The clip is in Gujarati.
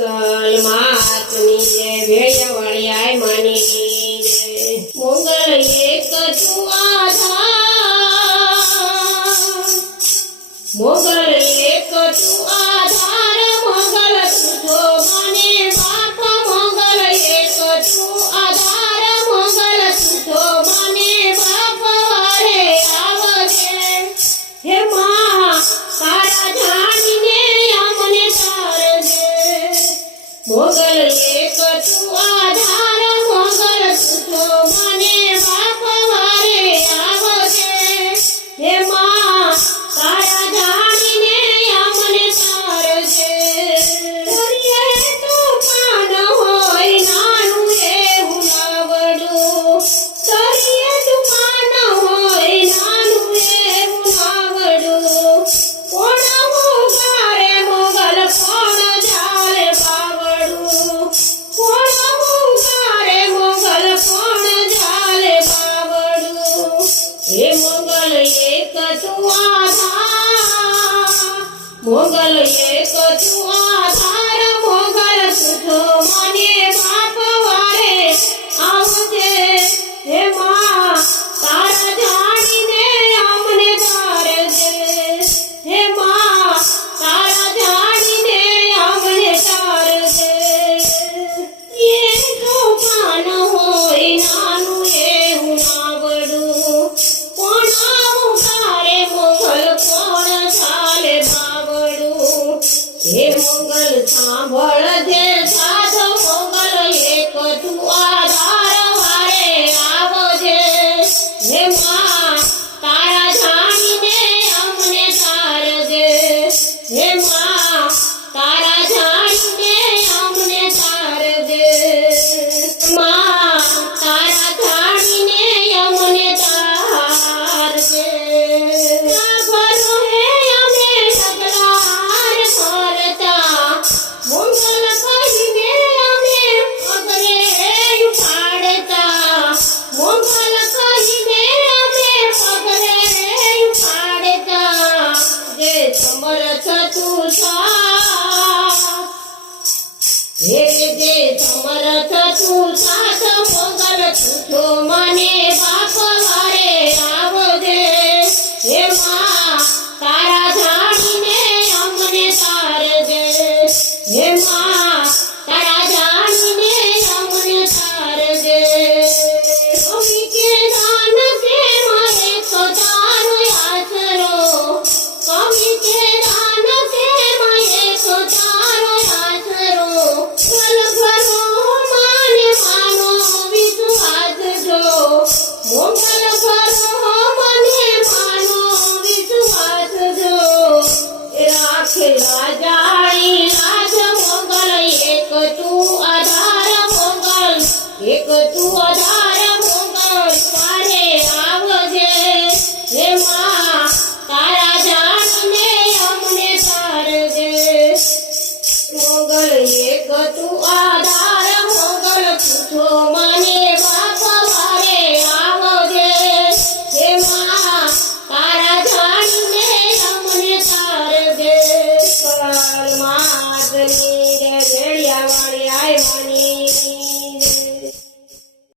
મુસલમાતની રે ભેળવળિયાય માની રે મોગલ એક તું આધાર મોગલ એક તું આધાર મોગલ તુજો મને બાપ મોગલ એક તું આધાર મોગલ તુજો મને બાપ વારે આવજે હે માં તારા જાણીને અમને તારજે મોગલ એક તું આધાર મોગલ તુજો મને બાપ વારે આવજે હે માં તારા જાણીને અમને તારજે દરિયે તોફાન હોય નાનું એવું નાવડું દરિયે તોફાન હોય નાનું એવું નાવડું કોણ હુંગારે મોગલ કોણ જાલે બાવડું કોણ હુંગારે મોગલ કોણ જાલે બાવડું હે મોગલ એક તું આધાર મોગલ એક તું આધાર મોગલ તુજો મને બાપ વારે આવજે હે માં તારા જાણીને અમને તારજે હે માં તારા જાણીને અમને તારજે એ તોફાન હોય નાનું એવું નાવડું કોણ હુંગારે મોગલ કોણ ચાલે બાવડું હે મોગલ સાંભળજે સાધો મોગલ એક તું આધાર વારે આવજે હે માં તારા જાણીને અમને તારજે હે માં તારા જાણીને અમને તારજે માં તારા જાણીને અમને તારજે ભરો હે અમે સગડાર ફરતા મોગલ કહીને અમે પગરે ઉપાડતા મોગલ કહીને અમે પગરે ઉપાડતા જે સમર્થ તું સાથ હે જે સમર્થ તું સાથ મોગલ તુજો મને બાપ વારે આવજે હે માં તારા જાણીને અમને તારજે હે માં